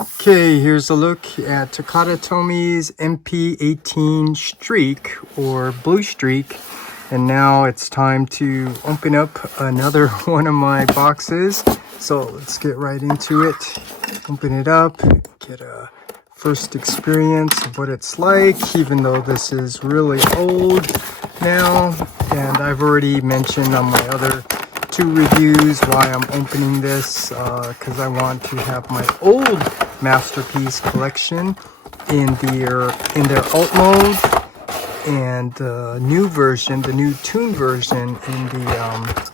Okay, here's a look at Takara Tomy's MP-18 Streak or Bluestreak. And now it's time to open up another one of my boxes. So let's get right into it. Open it up, get a first experience of what it's like, even though this is really old now. And I've already mentioned on my other two reviews why I'm opening this, because I want to have my old Masterpiece collection in their alt mode, and the new version, the new tune version, in the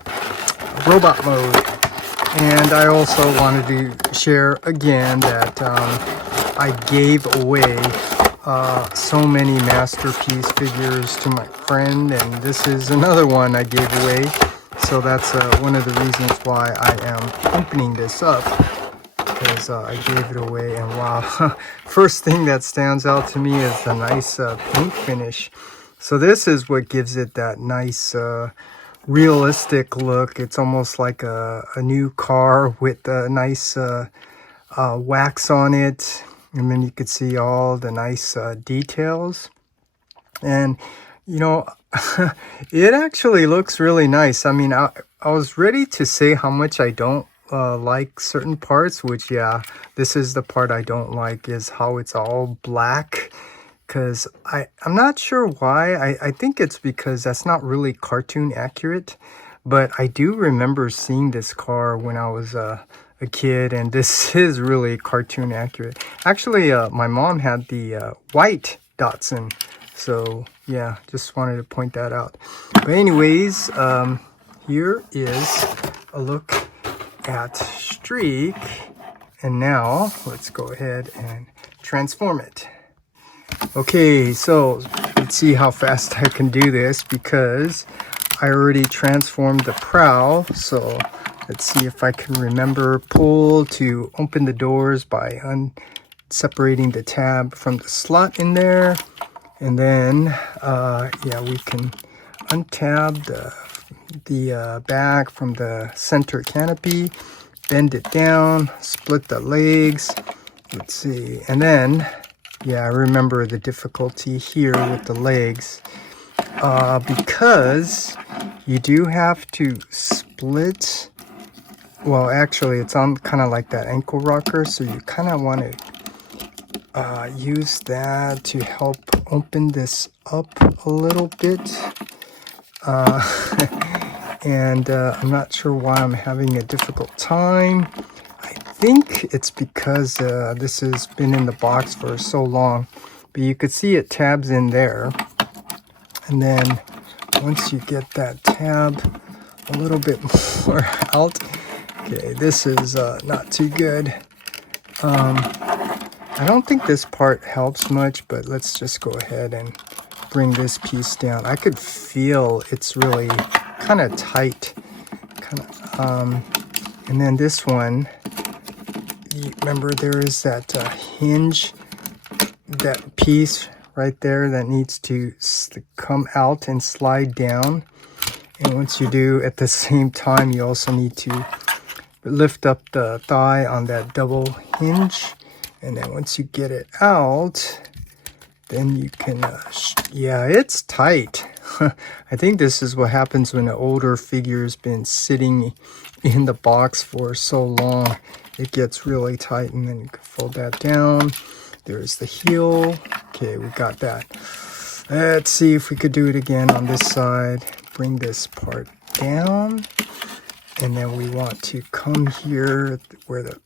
robot mode. And I also wanted to share again that I gave away so many Masterpiece figures to my friend, and this is another one I gave away. So that's one of the reasons why I am opening this up, because I gave it away. And wow, first thing that stands out to me is the nice paint finish. So this is what gives it that nice realistic look. It's almost like a new car with a nice wax on it, and then you could see all the nice details. And you know, it actually looks really nice. I mean, I was ready to say how much I don't like certain parts, which, yeah, this is the part I don't like, is how it's all black. Because I'm not sure why. I think it's because that's not really cartoon accurate. But I do remember seeing this car when I was a kid, and this is really cartoon accurate. Actually, my mom had the white Datsun. So, yeah, just wanted to point that out. But anyways, here is a look at Streak. And now, let's go ahead and transform it. Okay, so let's see how fast I can do this, because I already transformed the prow. So let's see if I can remember pull to open the doors by separating the tab from the slot in there. And then, yeah, we can untab the back from the center canopy, bend it down, split the legs. Let's see. And then, yeah, I remember the difficulty here with the legs, because you do have to split. Well, actually, it's on kind of like that ankle rocker, so you kind of want to use that to help open this up a little bit. And I'm not sure why I'm having a difficult time. I think it's because this has been in the box for so long. But you could see it tabs in there. And then once you get that tab a little bit more out, okay, this is not too good. I don't think this part helps much, but let's just go ahead and bring this piece down. I could feel it's really kind of tight. And then this one, you remember there is that hinge, that piece right there that needs to come out and slide down. And once you do, at the same time, you also need to lift up the thigh on that double hinge. And then once you get it out, then you can, yeah, it's tight. I think this is what happens when an older figure's been sitting in the box for so long. It gets really tight, and then you can fold that down. There's the heel. Okay, we got that. Let's see if we could do it again on this side. Bring this part down. And then we want to come here where the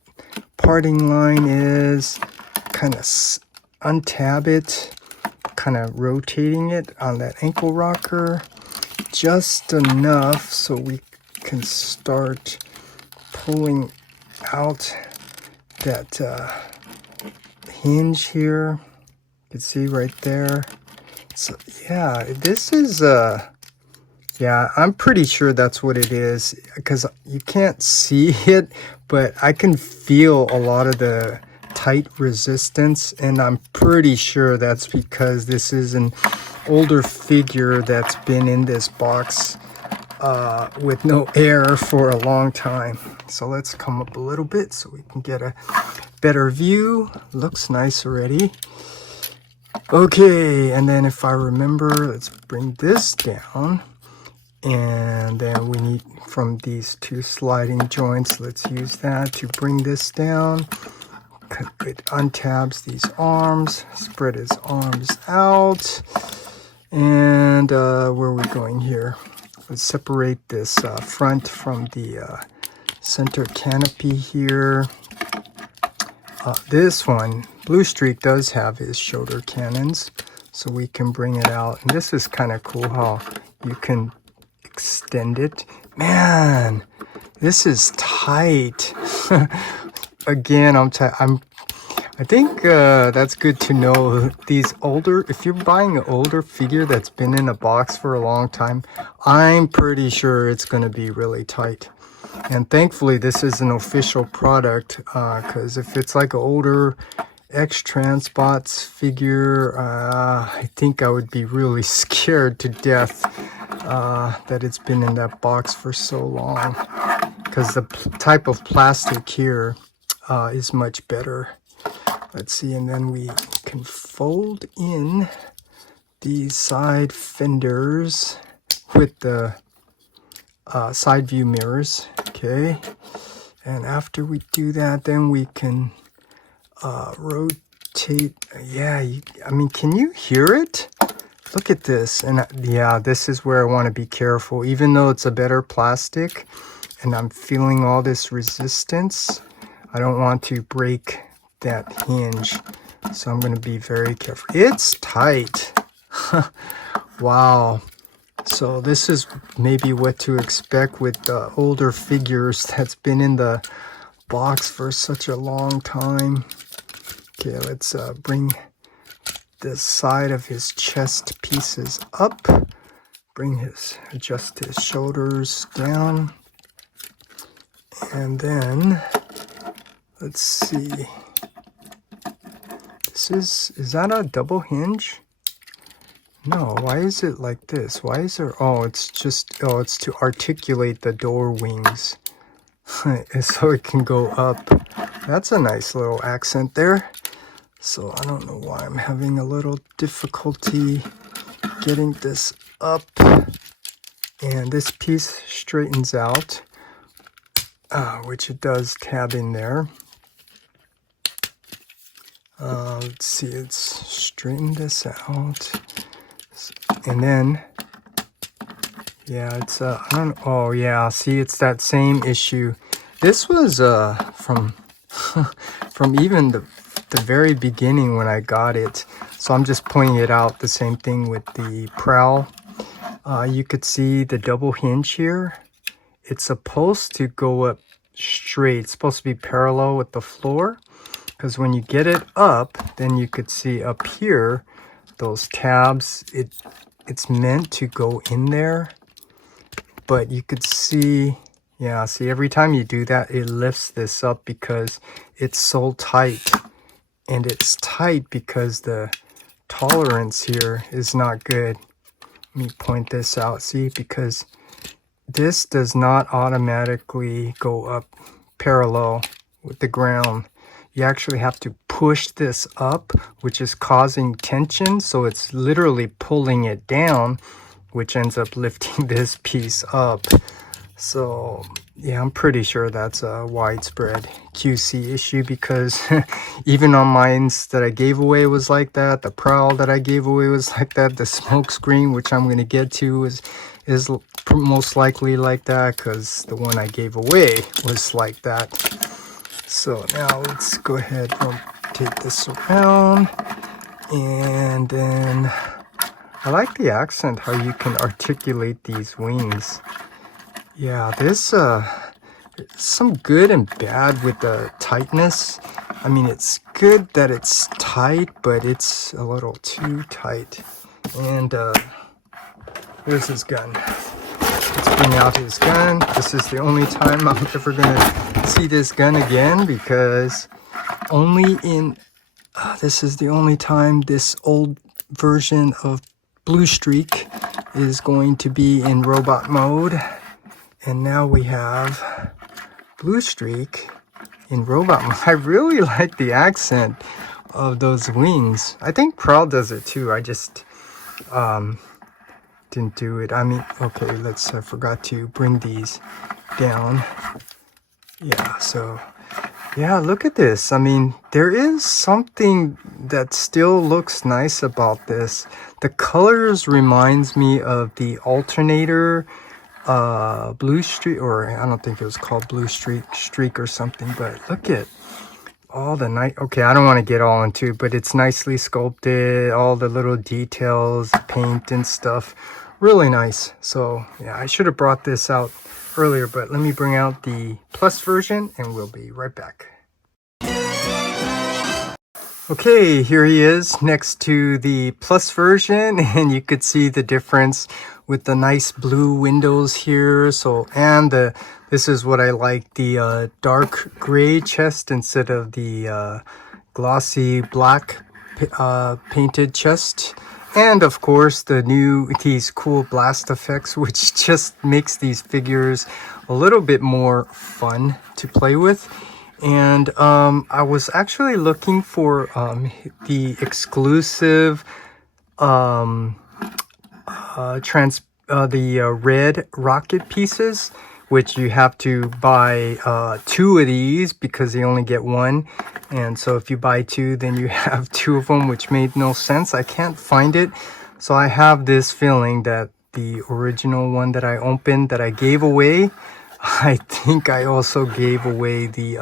parting line is, kind of untab it, kind of rotating it on that ankle rocker just enough so we can start pulling out that hinge here. You can see right there. So yeah, this is yeah, I'm pretty sure that's what it is, because you can't see it, but I can feel a lot of the tight resistance, and I'm pretty sure that's because this is an older figure that's been in this box with no air for a long time. So let's come up a little bit so we can get a better view. Looks nice already. Okay, and then if I remember, let's bring this down. And then we need from these two sliding joints, let's use that to bring this down. It untabs these arms, spread his arms out. And where are we going here? Let's separate this front from the center canopy here. This one, Bluestreak, does have his shoulder cannons, so we can bring it out. And this is kind of cool how you can extend it. Man, this is tight. Again, I think that's good to know. These older, if you're buying an older figure that's been in a box for a long time, I'm pretty sure it's going to be really tight. And thankfully, this is an official product, because if it's like an older X-Transbots figure, I think I would be really scared to death that it's been in that box for so long. Because the type of plastic here is much better. Let's see, and then we can fold in these side fenders with the side view mirrors. Okay, and after we do that, then we can rotate. Yeah, I mean, can you hear it? Look at this. And yeah, this is where I want to be careful. Even though it's a better plastic and I'm feeling all this resistance, I don't want to break that hinge. So I'm going to be very careful. It's tight. Wow. So this is maybe what to expect with the older figures that's been in the box for such a long time. Okay, let's bring the side of his chest pieces up. Adjust his shoulders down. And then, let's see. Is that a double hinge? No, why is it like this? Why is there, it's to articulate the door wings. So it can go up. That's a nice little accent there. So I don't know why I'm having a little difficulty getting this up. And this piece straightens out, which it does tab in there. Let's see, let's straighten this out. And then, yeah, it's, oh yeah, see, it's that same issue. This was from even the very beginning when I got it. So I'm just pointing it out, the same thing with the prowl. You could see the double hinge here. It's supposed to go up straight. It's supposed to be parallel with the floor. Because when you get it up, then you could see up here, those tabs, it's meant to go in there. But you could see, yeah, see, every time you do that, it lifts this up because it's so tight. And it's tight because the tolerance here is not good. Let me point this out, see, because this does not automatically go up parallel with the ground. You actually have to push this up, which is causing tension. So it's literally pulling it down, which ends up lifting this piece up. So yeah, I'm pretty sure that's a widespread QC issue, because even on mines that I gave away was like that. The prowl that I gave away was like that. The smoke screen, which I'm going to get to, is most likely like that, because the one I gave away was like that. So now let's go ahead and rotate this around. And then I like the accent, how you can articulate these wings. Yeah, there's some good and bad with the tightness. I mean, it's good that it's tight, but it's a little too tight. And here's his gun. Let's bring out his gun. This is the only time I'm ever gonna see this gun again, because this is the only time this old version of Bluestreak is going to be in robot mode. And now we have Bluestreak in robot mode. I really like the accent of those wings. I think Prowl does it too. I just didn't do it. I mean, okay, I forgot to bring these down. Yeah, so yeah, look at this. I mean, there is something that still looks nice about this. The colors reminds me of the alternator Bluestreak, or I don't think it was called Bluestreak or something, but look at all the okay, I don't want to get all into it, but it's nicely sculpted, all the little details, paint and stuff, really nice. So yeah, I should have brought this out earlier, but let me bring out the plus version and we'll be right back. Okay, here he is next to the plus version, and you could see the difference with the nice blue windows here. So, and this is what I like, the dark gray chest instead of the glossy black painted chest. And of course these cool blast effects, which just makes these figures a little bit more fun to play with. And I was actually looking for the exclusive red rocket pieces, which you have to buy 2 of these because they only get 1. And so if you buy 2, then you have 2 of them, which made no sense. I can't find it. So I have this feeling that the original one that I opened, that I gave away, I think I also gave away the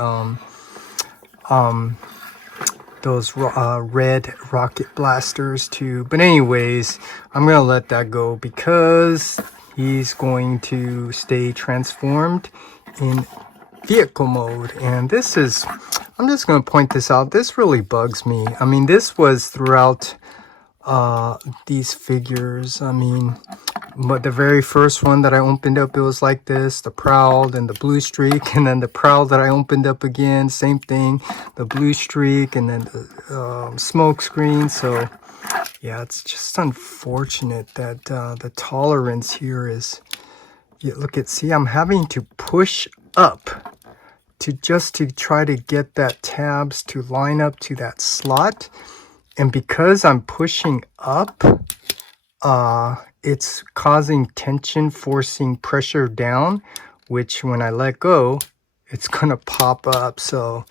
those red rocket blasters too. But anyways, I'm gonna let that go because he's going to stay transformed in vehicle mode. And this is, I'm just gonna point this out, this really bugs me. I mean, this was throughout these figures. I mean, but the very first one that I opened up, it was like this, the Prowl and the Bluestreak, and then the Prowl that I opened up again, same thing, the Bluestreak, and then the smoke screen. So yeah, it's just unfortunate that the tolerance here is, yeah, look at, see, I'm having to push up to try to get that tabs to line up to that slot. And because I'm pushing up, it's causing tension, forcing pressure down, which when I let go, it's gonna pop up. So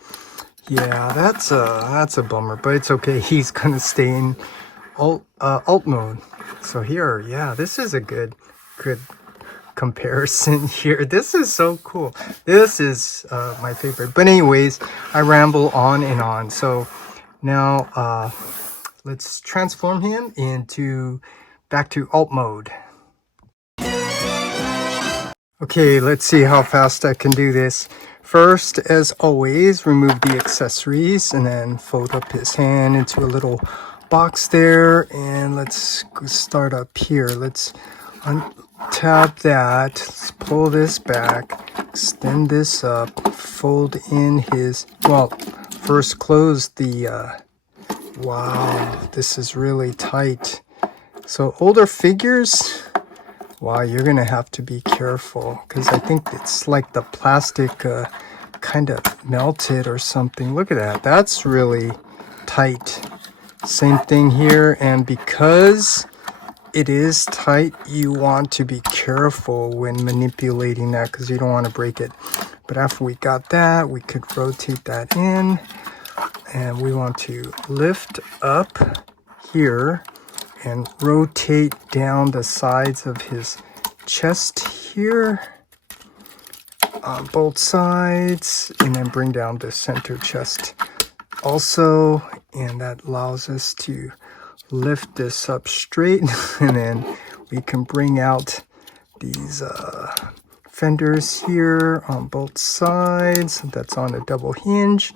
yeah, that's a bummer, but it's okay. He's gonna stay in alt mode. So here, yeah, this is a good comparison here. This is so cool. This is my favorite. But anyways, I ramble on and on. So now let's transform him back to alt mode. Okay, let's see how fast I can do this. First, as always, remove the accessories and then fold up his hand into a little box there. And let's start up here. Let's untap that. Let's pull this back, extend this up, fold in his, well, first close the, wow, this is really tight. So older figures, wow, you're gonna have to be careful because I think it's like the plastic kind of melted or something. Look at that, that's really tight. Same thing here, and because it is tight, you want to be careful when manipulating that because you don't want to break it. But after we got that, we could rotate that in, and we want to lift up here and rotate down the sides of his chest here on both sides, and then bring down the center chest also, and that allows us to lift this up straight. And then we can bring out these fenders here on both sides. That's on a double hinge,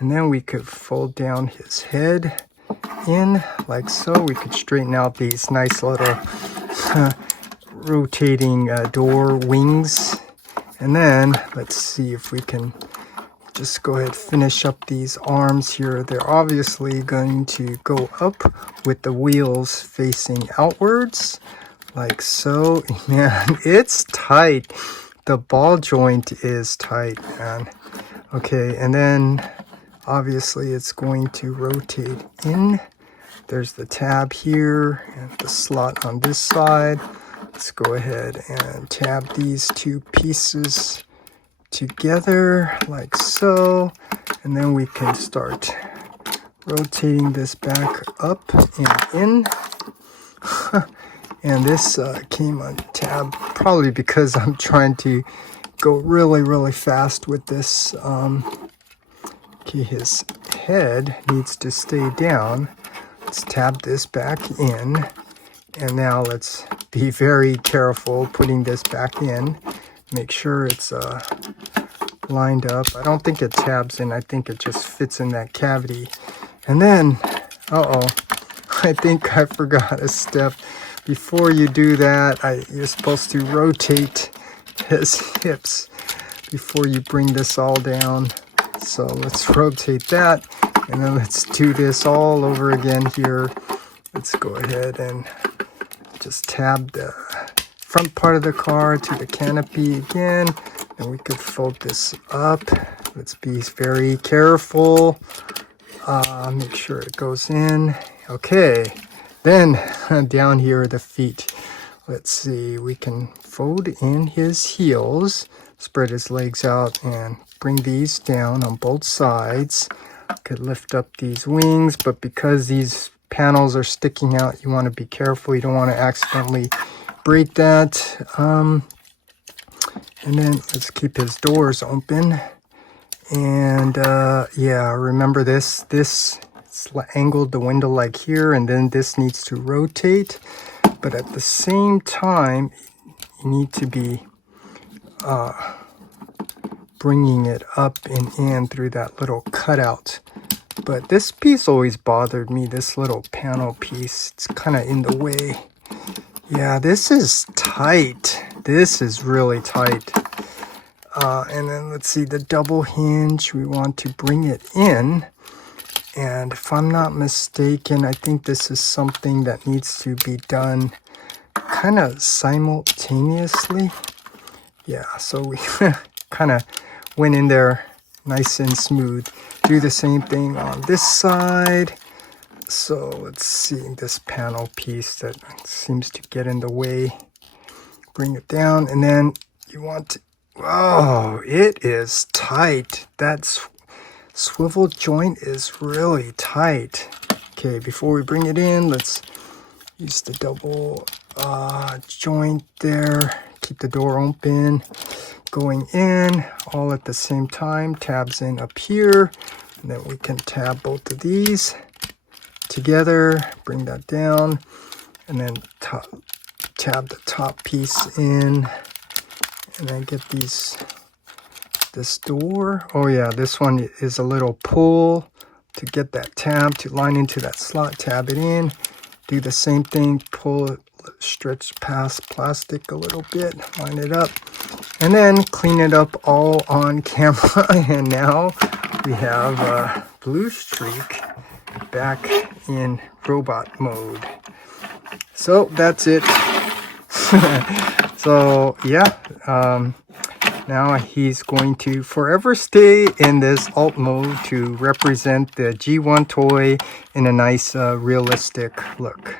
and then we could fold down his head in like so. We could straighten out these nice little rotating door wings. And then let's see if we can just go ahead and finish up these arms here. They're obviously going to go up with the wheels facing outwards like so. Man, it's tight. The ball joint is tight, man. Okay, and then obviously it's going to rotate in. There's the tab here and the slot on this side. Let's go ahead and tab these two pieces together like so, and then we can start rotating this back up and in. And this came on tab probably because I'm trying to go really fast with this. Okay, his head needs to stay down. Let's tab this back in, and now let's be very careful putting this back in. Make sure it's lined up. I don't think it tabs in. I think it just fits in that cavity. And then, I think I forgot a step. Before you do that, you're supposed to rotate his hips before you bring this all down. So let's rotate that, and then let's do this all over again here. Let's go ahead and just tab the front part of the car to the canopy again, and we could fold this up. Let's be very careful. Make sure it goes in. Okay, then down here are the feet. Let's see, we can fold in his heels, spread his legs out, and bring these down on both sides. Could lift up these wings, but because these panels are sticking out, you want to be careful. You don't want to accidentally break that. And then let's keep his doors open. And yeah, remember this angled the window like here, and then this needs to rotate. But at the same time, you need to be bringing it up and in through that little cutout. But this piece always bothered me, this little panel piece. It's kind of in the way. Yeah, this is tight. This is really tight. And then let's see, the double hinge, we want to bring it in. And if I'm not mistaken, I think this is something that needs to be done kind of simultaneously. Yeah, so we kind of went in there nice and smooth. Do the same thing on this side. So let's see this panel piece that seems to get in the way. Bring it down, and then you want to, oh, it is tight. That swivel joint is really tight. Okay, before we bring it in, let's use the double joint there. Keep the door open. Going in all at the same time. Tabs in up here. And then we can tab both of these together. Bring that down. And then tab the top piece in. And then get this door. Oh yeah, this one is a little pull to get that tab to line into that slot. Tab it in. Do the same thing. Pull it, stretch past plastic a little bit. Line it up. And then clean it up all on camera. And now we have Bluestreak back in robot mode. So that's it. So yeah, now he's going to forever stay in this alt mode to represent the G1 toy in a nice realistic look.